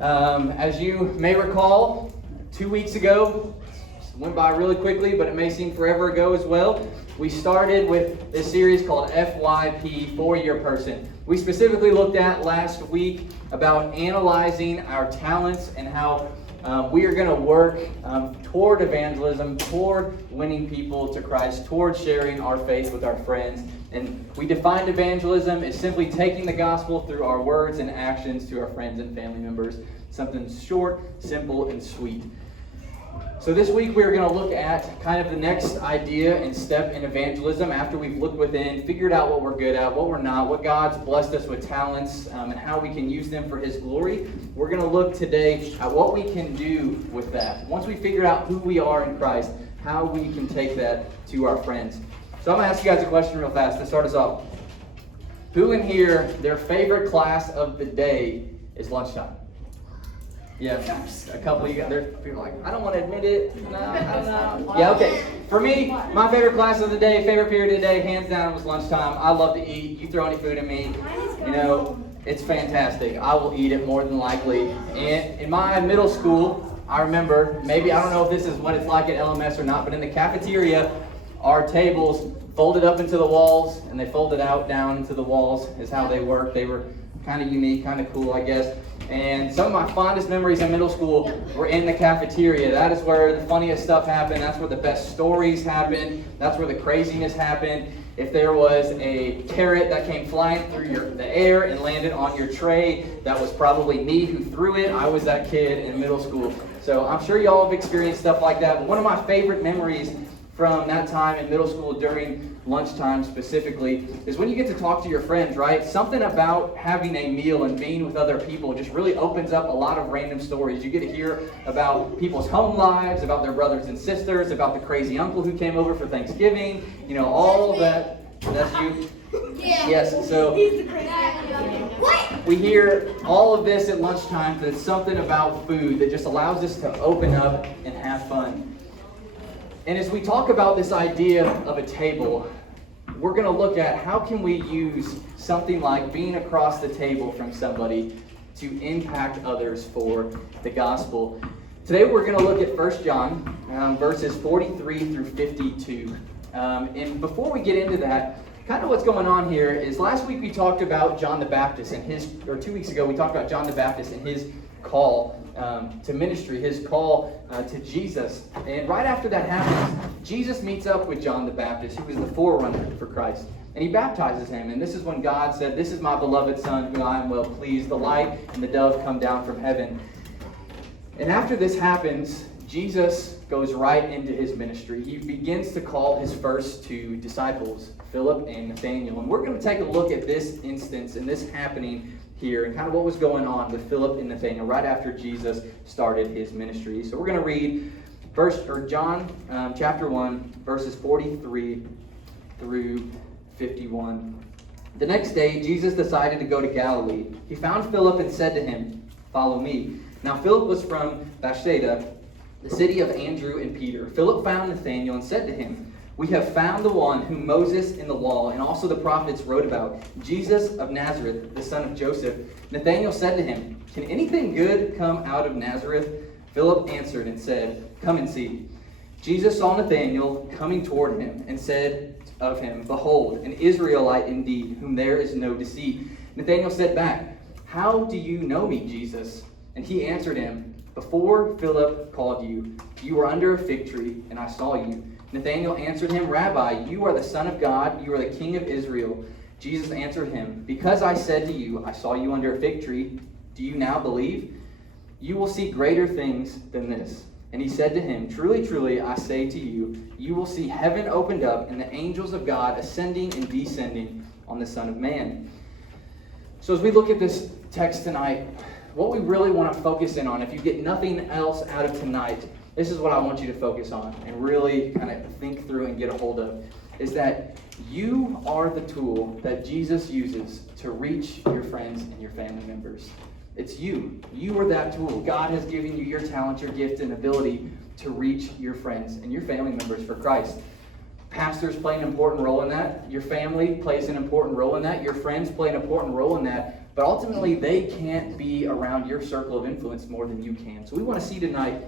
As you may recall, 2 weeks ago, went by really quickly, but it may seem forever ago as well, we started with this series called FYP, For Your Person. We specifically looked at last week about analyzing our talents and how we are going to work toward evangelism, toward winning people to Christ, toward sharing our faith with our friends. And we defined evangelism as simply taking the gospel through our words and actions to our friends and family members. Something short, simple, and sweet. So this week we're going to look at kind of the next idea and step in evangelism after we've looked within, figured out what we're good at, what we're not, what God's blessed us with talents, and how we can use them for His glory. We're going to look today at what we can do with that. Once we figure out who we are in Christ, how we can take that to our friends. So I'm going to ask you guys a question real fast to start us off. Who in here, their favorite class of the day is lunchtime? Yeah, a couple of you guys, there people are like, I don't want to admit it. No, I don't know. Yeah, okay. For me, my favorite class of the day, favorite period of the day, hands down, was lunchtime. I love to eat. You throw any food at me, you know, it's fantastic. I will eat it more than likely. And in my middle school, I remember, maybe, I don't know if this is what it's like at LMS or not, but in the cafeteria, our tables folded up into the walls, and they folded out down into the walls is how they worked. They were kind of unique, kind of cool, I guess. And some of my fondest memories in middle school were in the cafeteria. That is where the funniest stuff happened. That's where the best stories happened. That's where the craziness happened. If there was a carrot that came flying through the air and landed on your tray, that was probably me who threw it. I was that kid in middle school. So I'm sure y'all have experienced stuff like that. But one of my favorite memories from that time in middle school during lunchtime specifically is when you get to talk to your friends, right? Something about having a meal and being with other people just really opens up a lot of random stories. You get to hear about people's home lives, about their brothers and sisters, about the crazy uncle who came over for Thanksgiving, you know, all of that. That's you? Yeah. Yes, so we hear all of this at lunchtime, but it's something about food that just allows us to open up and have fun. And as we talk about this idea of a table, we're going to look at how can we use something like being across the table from somebody to impact others for the gospel. Today we're going to look at 1 John verses 43 through 52. And before we get into that, kind of what's going on here is last week we talked about John the Baptist and 2 weeks ago we talked about John the Baptist and his call to ministry, his call to Jesus. And right after that happens, Jesus meets up with John the Baptist, who was the forerunner for Christ. And he baptizes him. And this is when God said, "This is my beloved Son, whom I am well pleased." The light and the dove come down from heaven. And after this happens, Jesus goes right into his ministry. He begins to call his first two disciples, Philip and Nathaniel. And we're going to take a look at this instance and this happening here and kind of what was going on with Philip and Nathaniel right after Jesus started his ministry. So we're going to read John chapter 1, verses 43 through 51. The next day, Jesus decided to go to Galilee. He found Philip and said to him, "Follow me." Now Philip was from Bethsaida, the city of Andrew and Peter. Philip found Nathanael and said to him, "We have found the one whom Moses in the law and also the prophets wrote about, Jesus of Nazareth, the son of Joseph." Nathanael said to him, "Can anything good come out of Nazareth?" Philip answered and said, "Come and see." Jesus saw Nathanael coming toward him and said of him, "Behold, an Israelite indeed, whom there is no deceit." Nathanael said back, "How do you know me, Jesus?" And he answered him, "Before Philip called you, you were under a fig tree, and I saw you." Nathanael answered him, "Rabbi, you are the Son of God, you are the King of Israel." Jesus answered him, "Because I said to you, I saw you under a fig tree, do you now believe? You will see greater things than this." And he said to him, "Truly, truly, I say to you, you will see heaven opened up and the angels of God ascending and descending on the Son of Man." So as we look at this text tonight, what we really want to focus in on, if you get nothing else out of tonight, this is what I want you to focus on and really kind of think through and get a hold of, is that you are the tool that Jesus uses to reach your friends and your family members. It's you. You are that tool. God has given you your talent, your gift, and ability to reach your friends and your family members for Christ. Pastors play an important role in that. Your family plays an important role in that. Your friends play an important role in that. But ultimately, they can't be be around your circle of influence more than you can. So we want to see tonight,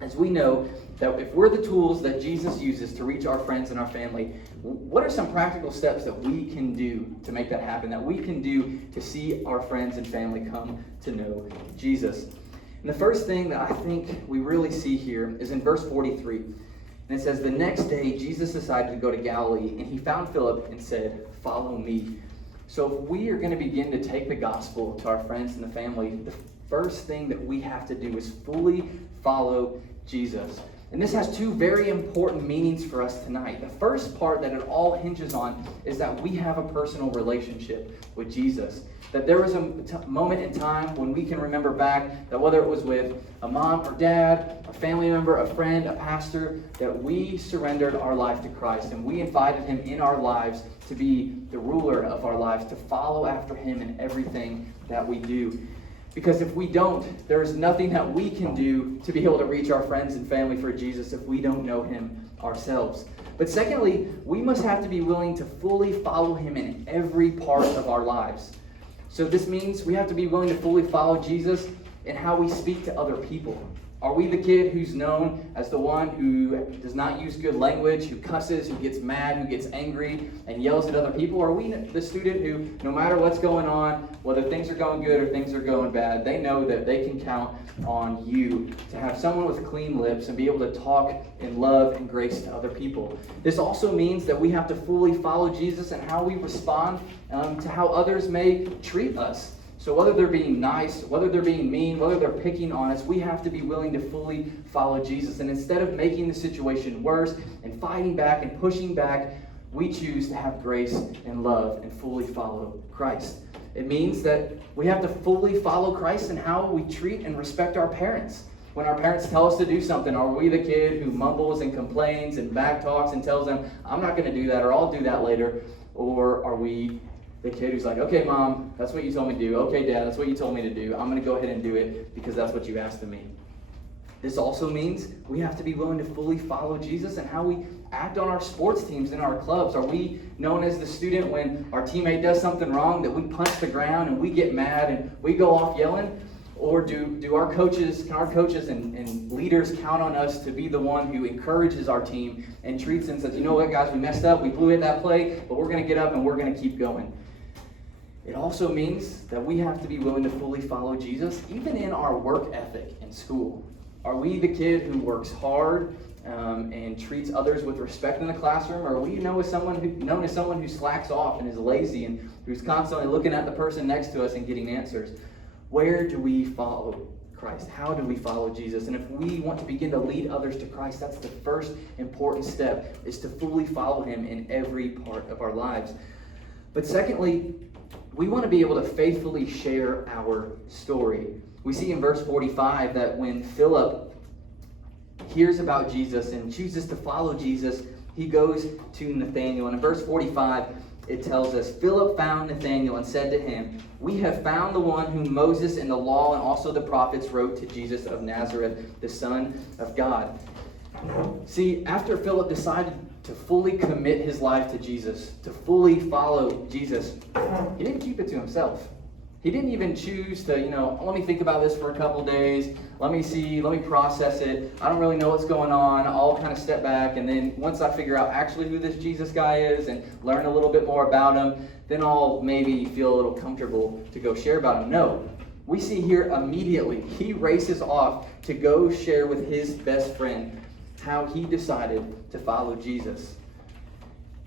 as we know that if we're the tools that Jesus uses to reach our friends and our family, what are some practical steps that we can do to make that happen, that we can do to see our friends and family come to know Jesus? And the first thing that I think we really see here is in verse 43. And it says, "The next day Jesus decided to go to Galilee, and he found Philip and said, 'Follow me.'" So if we are going to begin to take the gospel to our friends and the family, the first thing that we have to do is fully follow Jesus. And this has two very important meanings for us tonight. The first part that it all hinges on is that we have a personal relationship with Jesus. That there was a moment in time when we can remember back that whether it was with a mom or dad, a family member, a friend, a pastor, that we surrendered our life to Christ and we invited him in our lives to be the ruler of our lives, to follow after him in everything that we do. Because if we don't, there is nothing that we can do to be able to reach our friends and family for Jesus if we don't know him ourselves. But secondly, we must have to be willing to fully follow him in every part of our lives. So this means we have to be willing to fully follow Jesus in how we speak to other people. Are we the kid who's known as the one who does not use good language, who cusses, who gets mad, who gets angry, and yells at other people? Or are we the student who, no matter what's going on, whether things are going good or things are going bad, they know that they can count on you to have someone with clean lips and be able to talk in love and grace to other people? This also means that we have to fully follow Jesus in how we respond to how others may treat us. So whether they're being nice, whether they're being mean, whether they're picking on us, we have to be willing to fully follow Jesus. And instead of making the situation worse and fighting back and pushing back, we choose to have grace and love and fully follow Christ. It means that we have to fully follow Christ in how we treat and respect our parents. When our parents tell us to do something, are we the kid who mumbles and complains and backtalks and tells them, "I'm not going to do that," or "I'll do that later"? Or are we the kid who's like, "Okay, Mom, that's what you told me to do. Okay, Dad, that's what you told me to do. I'm going to go ahead and do it because that's what you asked of me"? This also means we have to be willing to fully follow Jesus and how we act on our sports teams and our clubs. Are we known as the student when our teammate does something wrong that we punch the ground and we get mad and we go off yelling? Or can our coaches and leaders count on us to be the one who encourages our team and treats them and says, "You know what, guys, we messed up, we blew it that play, but we're going to get up and we're going to keep going"? It also means that we have to be willing to fully follow Jesus, even in our work ethic in school. Are we the kid who works hard and treats others with respect in the classroom? Or are we known as someone who slacks off and is lazy and who's constantly looking at the person next to us and getting answers? Where do we follow Christ? How do we follow Jesus? And if we want to begin to lead others to Christ, that's the first important step, is to fully follow him in every part of our lives. But secondly, we want to be able to faithfully share our story. We see in verse 45 that when Philip hears about Jesus and chooses to follow Jesus, he goes to Nathanael. And in verse 45, it tells us, "Philip found Nathanael and said to him, 'We have found the one whom Moses in the law and also the prophets wrote to Jesus of Nazareth, the Son of God.'" See, after Philip decided to fully commit his life to Jesus, to fully follow Jesus, he didn't keep it to himself. He didn't even choose to, let me think about this for a couple days. Let me process it. I don't really know what's going on. I'll kind of step back, and then once I figure out actually who this Jesus guy is and learn a little bit more about him, then I'll maybe feel a little comfortable to go share about him. No. We see here immediately, he races off to go share with his best friend how he decided to follow Jesus.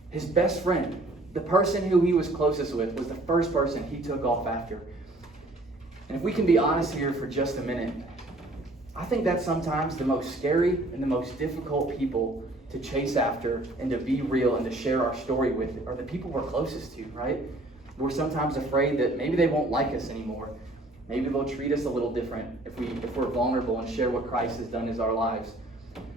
His best friend, the person who he was closest with, was the first person he took off after. And if we can be honest here for just a minute, I think that's sometimes the most scary and the most difficult people to chase after and to be real and to share our story with are the people we're closest to, right? We're sometimes afraid that maybe they won't like us anymore. Maybe they'll treat us a little different if we're vulnerable and share what Christ has done in our lives.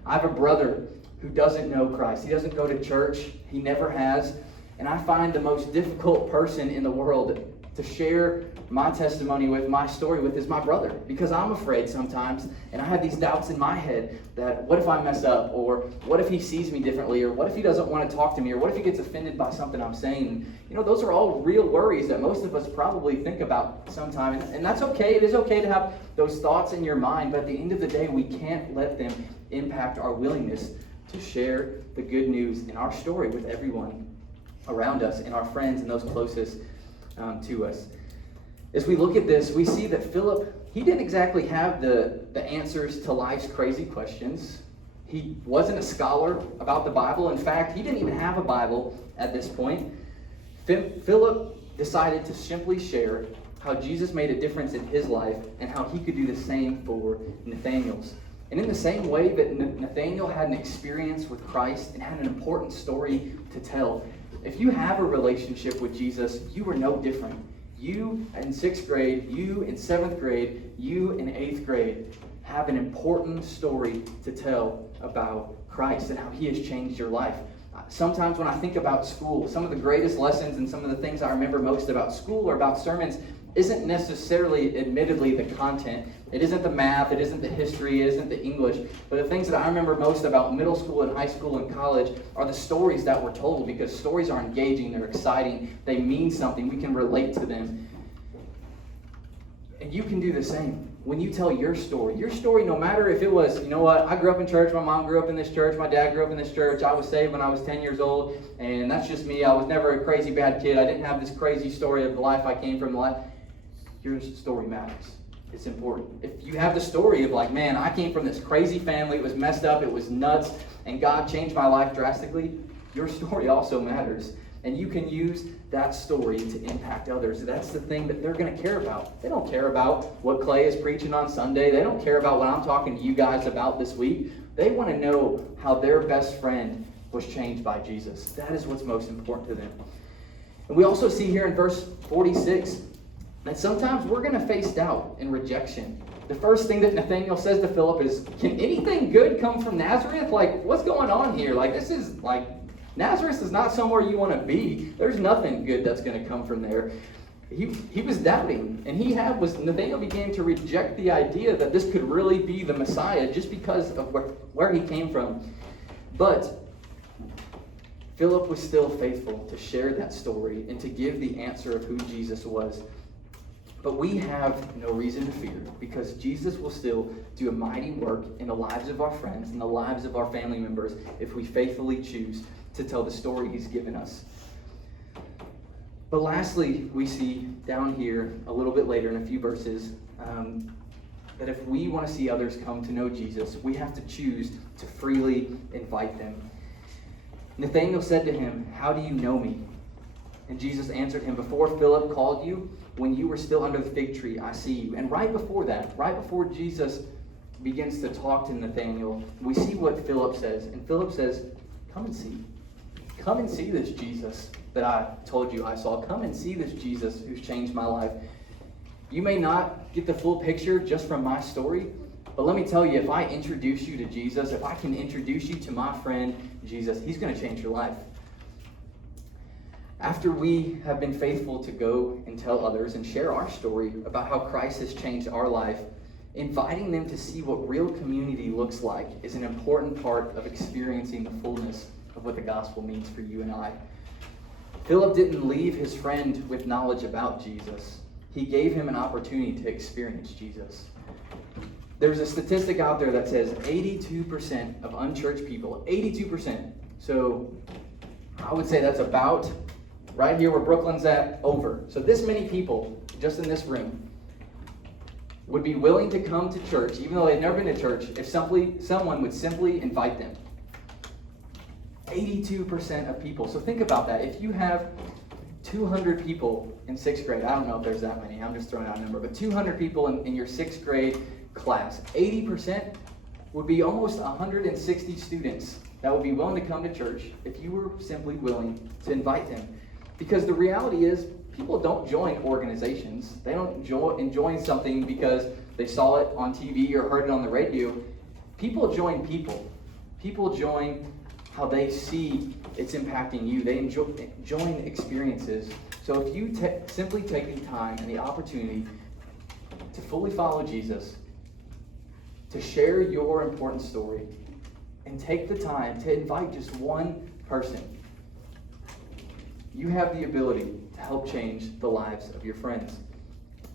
I have a brother who doesn't know Christ. He doesn't go to church. He never has. And I find the most difficult person in the world to share my testimony with, my story with, is my brother. Because I'm afraid sometimes, and I have these doubts in my head that what if I mess up, or what if he sees me differently, or what if he doesn't want to talk to me, or what if he gets offended by something I'm saying. Those are all real worries that most of us probably think about sometime, and that's okay. It is okay to have those thoughts in your mind, but at the end of the day, we can't let them impact our willingness to share the good news in our story with everyone around us, and our friends and those closest to us. As we look at this, we see that Philip, he didn't exactly have the answers to life's crazy questions. He wasn't a scholar about the Bible. In fact, he didn't even have a Bible at this point. Philip decided to simply share how Jesus made a difference in his life and how he could do the same for Nathanael's. And in the same way that Nathanael had an experience with Christ and had an important story to tell, if you have a relationship with Jesus, you are no different. You in 6th grade, you in 7th grade, you in 8th grade have an important story to tell about Christ and how he has changed your life. Sometimes when I think about school, some of the greatest lessons and some of the things I remember most about school or about sermons isn't necessarily, admittedly, the content. It isn't the math, it isn't the history, it isn't the English. But the things that I remember most about middle school and high school and college are the stories that were told, because stories are engaging, they're exciting, they mean something, we can relate to them. And you can do the same. When you tell your story, no matter if it was, I grew up in church, my mom grew up in this church, my dad grew up in this church, I was saved when I was 10 years old, and that's just me. I was never a crazy bad kid. I didn't have this crazy story of the life I came from. Your story matters. It's important. If you have the story of I came from this crazy family, it was messed up, it was nuts, and God changed my life drastically, your story also matters. And you can use that story to impact others. That's the thing that they're going to care about. They don't care about what Clay is preaching on Sunday. They don't care about what I'm talking to you guys about this week. They want to know how their best friend was changed by Jesus. That is what's most important to them. And we also see here in verse 46 that sometimes we're going to face doubt and rejection. The first thing that Nathanael says to Philip is, can anything good come from Nazareth? What's going on here? Nazareth is not somewhere you want to be. There's nothing good that's going to come from there. He was doubting, and Nathanael began to reject the idea that this could really be the Messiah just because of where he came from. But Philip was still faithful to share that story and to give the answer of who Jesus was. But we have no reason to fear, because Jesus will still do a mighty work in the lives of our friends and the lives of our family members if we faithfully choose to tell the story he's given us. But lastly, we see down here a little bit later in a few verses that if we want to see others come to know Jesus, we have to choose to freely invite them. Nathanael said to him, "How do you know me?" And Jesus answered him, "Before Philip called you, when you were still under the fig tree, I see you." And right before that, right before Jesus begins to talk to Nathanael, we see what Philip says. And Philip says, "Come and see. Come and see this Jesus that I told you I saw. Come and see this Jesus who's changed my life." You may not get the full picture just from my story, but let me tell you, if I introduce you to Jesus, if I can introduce you to my friend Jesus, he's going to change your life. After we have been faithful to go and tell others and share our story about how Christ has changed our life, inviting them to see what real community looks like is an important part of experiencing the fullness of what the gospel means for you and I. Philip didn't leave his friend with knowledge about Jesus. He gave him an opportunity to experience Jesus. There's a statistic out there that says 82% of unchurched people, 82%. So I would say that's about right here where Brooklyn's at, over. So this many people, just in this room, would be willing to come to church, even though they've never been to church, if someone would simply invite them. 82% of people. So think about that. If you have 200 people in 6th grade, I don't know if there's that many, I'm just throwing out a number, but 200 people in your 6th grade class, 80% would be almost 160 students that would be willing to come to church if you were simply willing to invite them. Because the reality is, people don't join organizations. They don't join something because they saw it on TV or heard it on the radio. People join people. People join how they see it's impacting you. They join experiences. So if you simply take the time and the opportunity to fully follow Jesus, to share your important story, and take the time to invite just one person, you have the ability to help change the lives of your friends.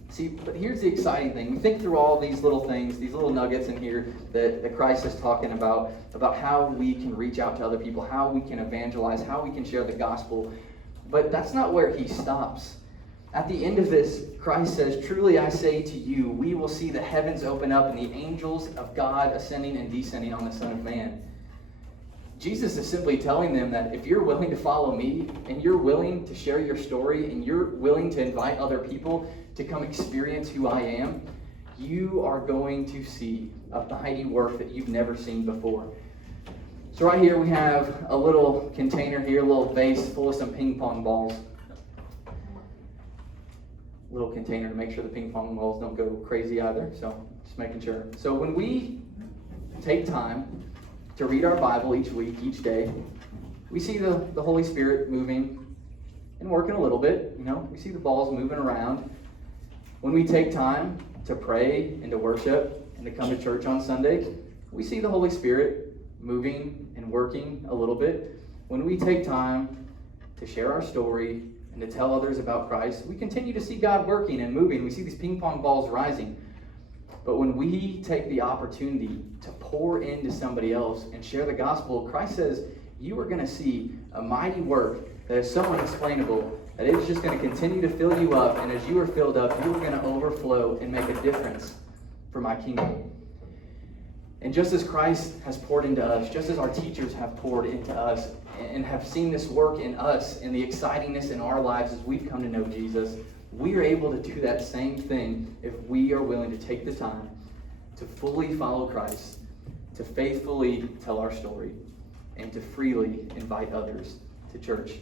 See, but here's the exciting thing. We think through all these little things, these little nuggets in here that Christ is talking about how we can reach out to other people, how we can evangelize, how we can share the gospel. But that's not where he stops. At the end of this, Christ says, "Truly I say to you, we will see the heavens open up and the angels of God ascending and descending on the Son of Man." Jesus is simply telling them that if you're willing to follow me, and you're willing to share your story, and you're willing to invite other people to come experience who I am, you are going to see a mighty work that you've never seen before. So right here we have a little container here, a little vase full of some ping pong balls. Little container to make sure the ping pong balls don't go crazy either, so just making sure. So when we take time to read our Bible each week, each day, we see the Holy Spirit moving and working a little bit. We see the balls moving around. When we take time to pray and to worship and to come to church on Sunday, we see the Holy Spirit moving and working a little bit. When we take time to share our story and to tell others about Christ, we continue to see God working and moving. We see these ping pong balls rising. But when we take the opportunity to pour into somebody else and share the gospel, Christ says you are going to see a mighty work that is so unexplainable that it's just going to continue to fill you up. And as you are filled up, you are going to overflow and make a difference for my kingdom. And just as Christ has poured into us, just as our teachers have poured into us and have seen this work in us and the excitingness in our lives as we've come to know Jesus, we are able to do that same thing if we are willing to take the time to fully follow Christ, to faithfully tell our story, and to freely invite others to church.